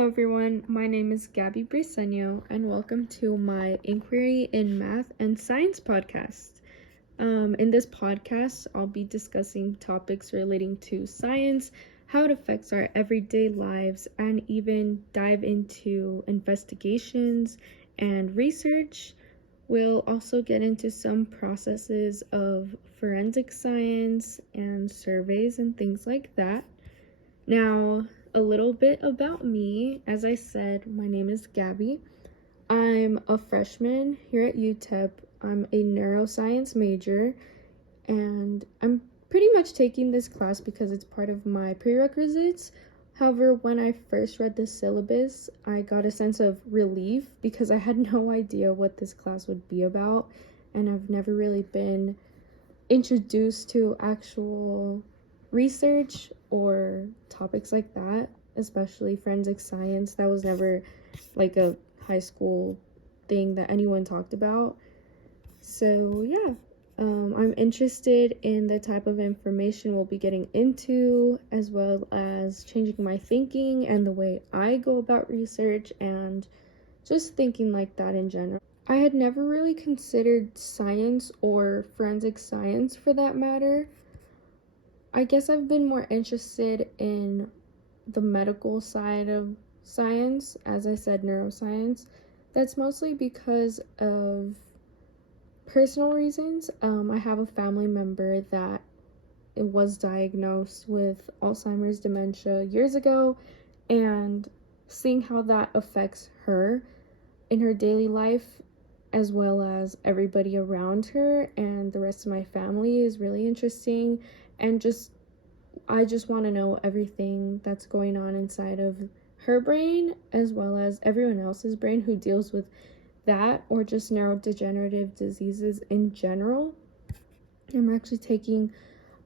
Hello everyone, my name is Gabby Briseño and welcome to my Inquiry in Math and Science podcast. In this podcast, I'll be discussing topics relating to science, how it affects our everyday lives, and even dive into investigations and research. We'll also get into some processes of forensic science and surveys and things like that. Now, a little bit about me. As I said, my name is Gabby. I'm a freshman here at UTEP. I'm a neuroscience major, and I'm pretty much taking this class because it's part of my prerequisites. However, when I first read the syllabus, I got a sense of relief because I had no idea what this class would be about, and I've never really been introduced to actual research or topics like that, especially forensic science. That was never like a high school thing that anyone talked about. So yeah, I'm interested in the type of information we'll be getting into, as well as changing my thinking and the way I go about research and just thinking like that in general. I had never really considered science or forensic science for that matter. I guess I've been more interested in the medical side of science, as I said, neuroscience. That's mostly because of personal reasons. I have a family member that was diagnosed with Alzheimer's dementia years ago, and seeing how that affects her in her daily life, as well as everybody around her and the rest of my family, is really interesting. And I just want to know everything that's going on inside of her brain, as well as everyone else's brain who deals with that or just neurodegenerative diseases in general. I'm actually taking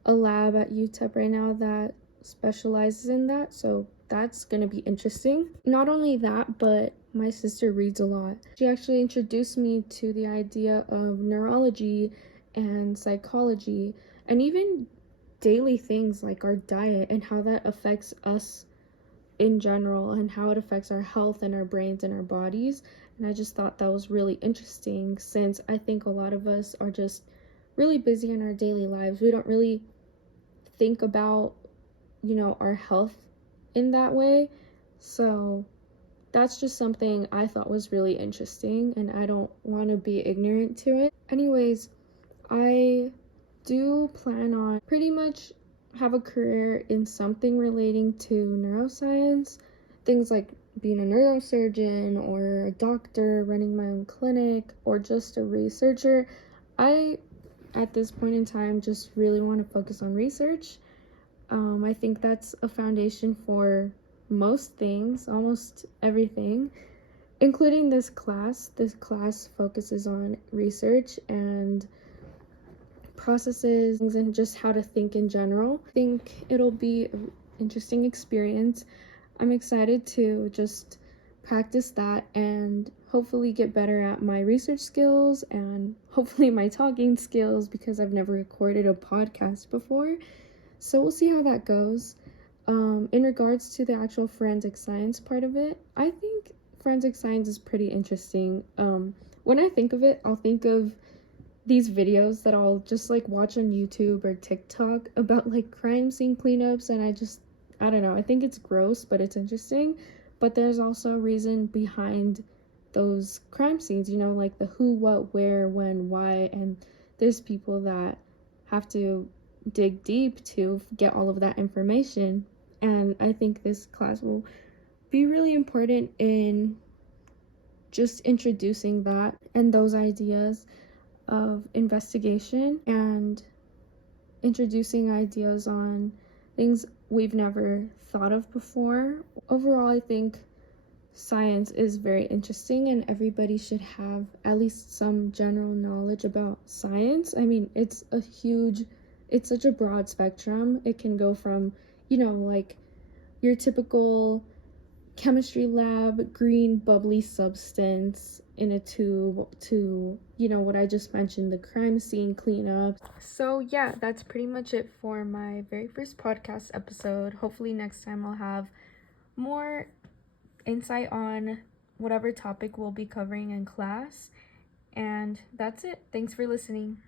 a lab at UTEP right now that specializes in that, so that's going to be interesting. Not only that, but my sister reads a lot. She actually introduced me to the idea of neurology and psychology, and even daily things like our diet and how that affects us in general, and how it affects our health and our brains and our bodies. And I just thought that was really interesting, since I think a lot of us are just really busy in our daily lives. We don't really think about, our health in that way. So that's just something I thought was really interesting, and I don't want to be ignorant to it. Anyways, I do plan on pretty much have a career in something relating to neuroscience, things like being a neurosurgeon or a doctor, running my own clinic, or just a researcher. I, at this point in time, just really want to focus on research. I think that's a foundation for most things, almost everything, including this class. This class focuses on research and processes and just how to think in general. I think it'll be an interesting experience. I'm excited to just practice that and hopefully get better at my research skills and hopefully my talking skills, because I've never recorded a podcast before. So we'll see how that goes. In regards to the actual forensic science part of it, I think forensic science is pretty interesting. When I think of it, I'll think of these videos that I'll just like watch on YouTube or TikTok about like crime scene cleanups, and I don't know, I think it's gross, but it's interesting. But there's also a reason behind those crime scenes, like the who, what, where, when, why, and there's people that have to dig deep to get all of that information. And I think this class will be really important in just introducing that and those ideas of investigation, and introducing ideas on things we've never thought of before. Overall, I think science is very interesting, and everybody should have at least some general knowledge about science. I mean, it's such a broad spectrum. It can go from, like your typical chemistry lab green bubbly substance in a tube to, what I just mentioned, the crime scene cleanup. So yeah, that's pretty much it for my very first podcast episode. Hopefully next time I'll have more insight on whatever topic we'll be covering in class. And that's it. Thanks for listening.